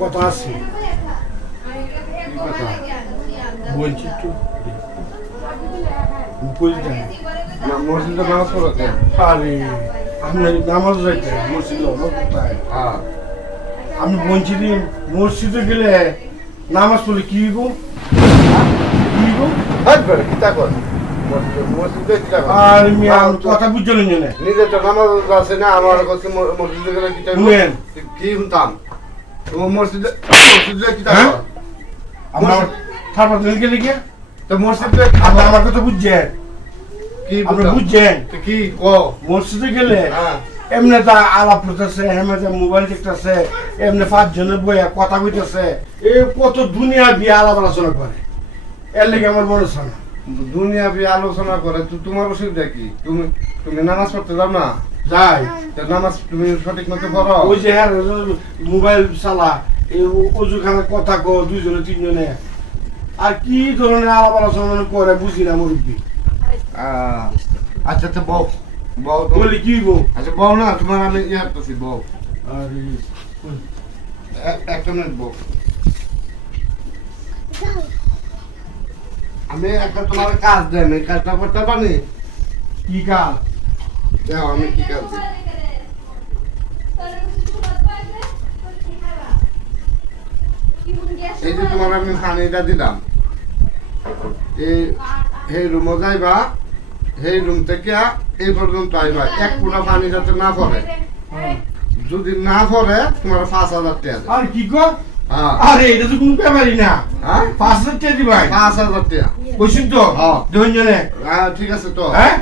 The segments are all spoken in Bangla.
কথা আছে বলছি তো মসজিদে নামাজ পড়াতে আরে আপনার নামাজ যাইতে মসজিদে কোথায় আমি বলছি মসজিদে গেলে নামাজ পড়লে কি গো আর কথা বুঝলেন না নিজে তো নামাজ আছে না আমার কাছে মসজিদে গেলে কি শুনতাম তোমার মসজিদে কি আমার তারপর গেলে গিয়ে তো মসজিদে আমার কথা বুঝছেন কি আপনি বুঝছেন কি মসজিদে গেলে এমনি তা আলাপ করতেছে এমনি মোবাইল দেখতেছে এমনি 5 জনে বইয়া কথা কইতেছে এ কত দুনিয়া বিয়ে আলাপ আলোচনা করে এর লেগে আমার মনে হচ্ছে না দুনিয়া বিয়ে আলোচনা করে তোমার অসুবিধা কি তুমি নামাজ পড়তে যাও না যাই নামাজ তুমি সঠিক মতো পড়ো ওই যে মোবাইল চালা এই অজুখানে কথা কো 2 জনে 3 জনে আর কি ধরনের আলাপ আলোচনা করে বুঝি না মুরব্বী আচ্ছা তো বউ বলি কি বউ আচ্ছা বউ না তোমার আমি ইয়ে করতেছি বউ আরে একটা মিনিট বউ আমি একটা তোমার কাজ দেন এই কাজটা করতে পারি কি কাজ দেখো আমি কি কাজ দিই এই যে তোমার আমি পানিটা দিলাম এই রুমে যাইবা এই রুম থেকে এই পর্যন্ত আইবা 1 ফুটা পানি যাতে না পড়ে যদি না পড়ে তোমার 5000 টাকা আর কি গো আরে এটা তো কোনো ব্যাপারই না 5000 টাকা দিবা 5000 টাকা কইছেন তো দুইজনে ঠিক আছে তো হ্যাঁ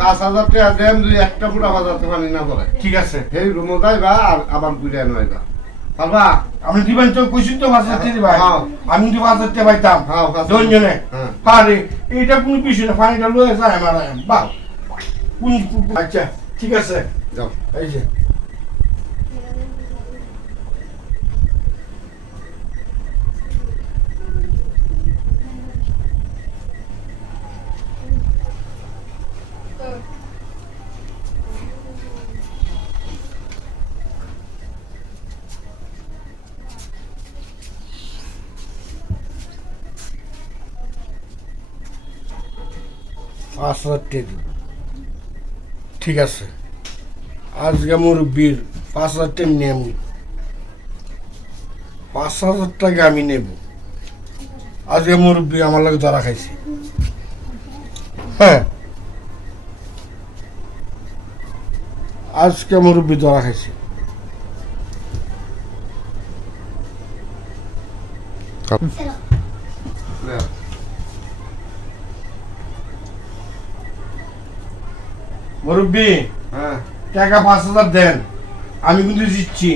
5000 টাকা দেন যদি একটা ফুটা বাজাতে পানি না পড়ে ঠিক আছে এই রুমে যাইবা আর আবার ঘুরে আনবা পারবা আপনি দিবেন তো কইছেন তো 5000 টাকা দিবা আমি তো 5000 টাকা পাইতাম দুইজনে আরে এটা কোনো বিষয় না পানিটা লয়ে যায় আমার বাহ আচ্ছা ঠিক আছে যাও এই যে ঠিক আছে আজকে মুরব্বীর 5000 টাকা নিয়ে আমি 5000 টাকা আমি নেব আজকে মুরব্বী আমার লাগে ধরা খাইছে হ্যাঁ আজকে মুরব্বী ধরা খাইছে মুরব্বী টাকা 5000 দেন আমি কিন্তু দিচ্ছি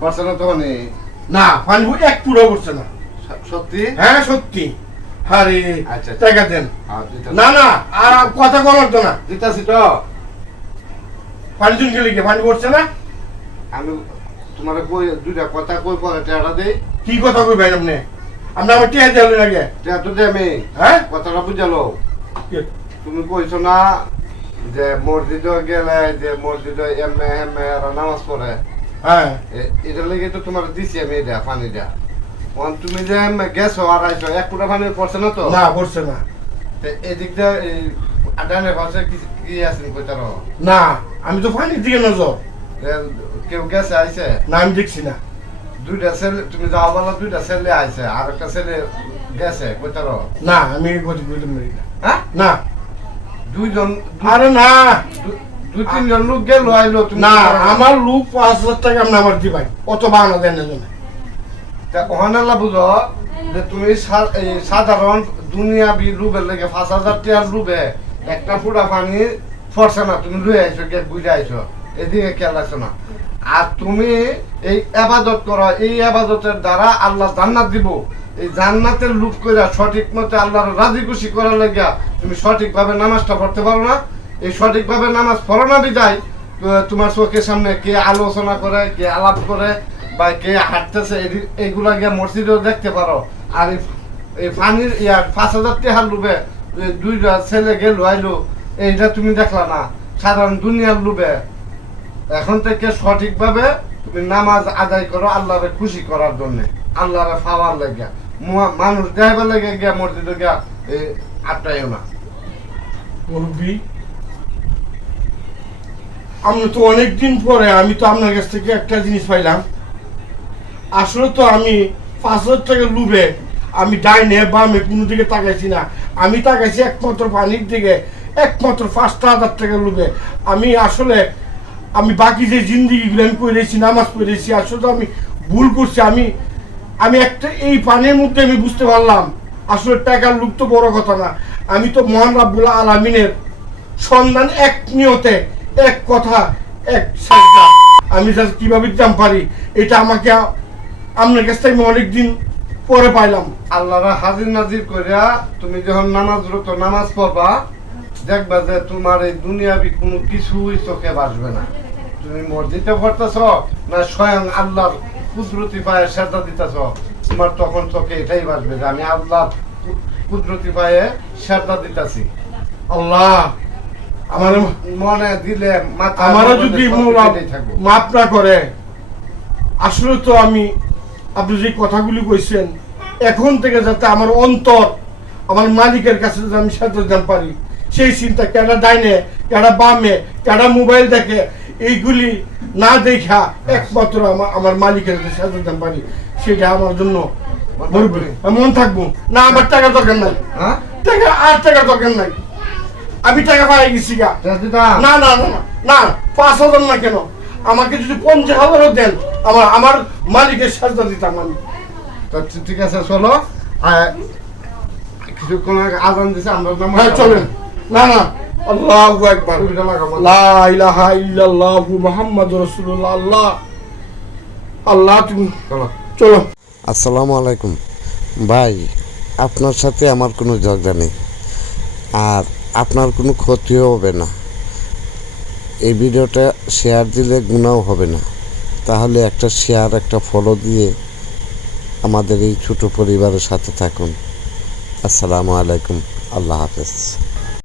পড়ছে না তো না পানি 1 পুরো পড়ছে না সত্যি হ্যাঁ সত্যি আরে আচ্ছা টাকা দেন না না আর কথা বলার তো না দিতাছি তো পানি জুন গেলে কি পানি পড়ছে না আমি তোমার কই দুইটা কথা কই পরে টাকা দেই কি কথা কইবেন আপনি আপনি আমার টিয়া দিলেন আগে টাকা তো দে আমি হ্যাঁ কথাটা বুঝালো তুমি কইছো না যে মসজিদে গেলে যে মসজিদে এমএ এরা নামাজ পড়ে হ্যাঁ এটা লেগে তো তোমার দিছি আমি এটা পানিটা তুমি যে গেছো আর আইছো 1 ফুটা পানি পড়ছে না তো না পড়ছে না এদিক দিয়ে আডানে পাশে কি আছে কইতার না আমি তো পানির দিকে নজর কেউ গেছে আইছে না আমি দেখছি না দুইটা ছেলে তুমি যাও বলা দুইটা ছেলে আইছে আর একটা ছেলে গেছে কইতার না আমি গতি কইতে পারি না হ্যাঁ না দুইজন আরে না 2-3 লোক গেল আইলো তুমি না আমার লোক 5000 টাকা আমি আমার দিবাই অত বানা দেন না তা ওহানালা বুঝো যে তুমি সাধারণ দুনিয়াবি রূপের লেগে 5000 টাকার রূপে একটা ফুটা পানি ফরছে না তুমি লুয়ে আইছো কে বুঝে আইছো এদিকে খেয়াল আসো না আর তুমি এই আবাদত করো এই আবাদতের দ্বারা আল্লাহ জান্নাত দিব এই জান্নাতের লুপ করে সঠিক মতো আল্লাহর রাজি খুশি করার লাগিয়া তুমি সঠিকভাবে নামাজটা পড়তে পারো না এই সঠিকভাবে নামাজ পড়ো না বিদায় তোমার চোখের সামনে কে আলোচনা করে কে আলাপ করে বা কে হাঁটতেছে এইগুলা গিয়ে মসজিদেও দেখতে পারো আর এই পানির 5000 টাকার লুবে দুইটা ছেলে গেল আইলো এইটা তুমি দেখলা না, সাধারণ দুনিয়ার লোভে। এখন থেকে সঠিকভাবে তুমি নামাজ আদায় করো আল্লাহরে খুশি করার জন্য, আল্লাহরে পাওয়ার লেগে। মানুষ দেখাবার লেগে গিয়া মসজিদে গিয়া আটটাইও না। মুরব্বী, আমি তো অনেকদিন পরে আমি তো আপনার কাছ থেকে একটা জিনিস পাইলাম। আসলে তো আমি 5,000 টাকা লুবে আমি ডাইনে বামে কোনো দিকে তাকাইছি না, আমি তাকাইছি একমাত্র পানির দিকে, একমাত্র 5,000 টাকা লুবে। আমি আসলে আমি বাকি যে জিন্দিগিগুলো আমি করেছি, নামাজ পড়েছি, আসলে তো আমি ভুল করছি। আমি একটা এই পানির মধ্যে আমি বুঝতে পারলাম আসলে টাকার লোক তো বড় কথা না। আমি তো মহান রাব্বুল আলামিনের সন্ধান, এক নিয়তে, এক কথা, এক সাজদা আমি যা কিভাবে দিতাম পারি, এটা আমাকে আপনার কাছ থেকে আমি অনেকদিন পরে পাইলাম। আল্লাহরা হাজির নাজির করিয়া তুমি যখন নামাজ পড়বা, দেখবা যে তোমার এই দুনিয়াবি কোনো কিছুই চোখে বাসবে না। তুমি মসজিদে পড়তেছ না স্বয়ং আল্লাহর কুদরতি পায়ে সেজদা দিতেছ, তোমার তখন চোখে এটাই বাসবে যে আমি আল্লাহর কুদরতি পায়ে সেজদা দিতেছি। আল্লাহ আমার মনে দিলে আমারও যদি মাফ না করে, আসলে তো আমি আপনি যে কথাগুলি কইছেন, এখন থেকে যাতে আমার অন্তর আমার মালিকের কাছে যাতে আমি সাথে দিতে পারি, সেই চিন্তা, কেডা ডাইনে কেডা বামে কেডা মোবাইল দেখে, এইগুলি না দেখা একমাত্র আমার মালিকের কাছে সাথে দিতে পারি, সেটা আমার জন্য মন থাকবো না। আমার টাকা দরকার নাই, টাকা আর টাকা দরকার নাই, আমি টাকা পাই গেছি গা। না না না না, 5,000 না, কেন আমাকে যদি 50,000 দেন আমার মালিকের সাজদা দিতাম আমি। ঠিক আছে, চলো কিছুক্ষণ আগে আজান দিছে, আমরা চলেন। না না, আল্লাহু আকবার, লা ইলাহা ইল্লাল্লাহু মুহাম্মাদুর রাসূলুল্লাহ। আল্লাহ আল্লাহ, তুমি চলো। আসসালামু আলাইকুম ভাই, আপনার সাথে আমার কোনো ঝগড়া নেই, আর আপনার কোনো ক্ষতিও হবে না। এই ভিডিওটা শেয়ার দিলে গুনাহও হবে না, তাহলে একটা শেয়ার, একটা ফলো দিয়ে আমাদের এই ছোট পরিবারের সাথে থাকুন। আসসালামু আলাইকুম, আল্লাহ হাফেজ।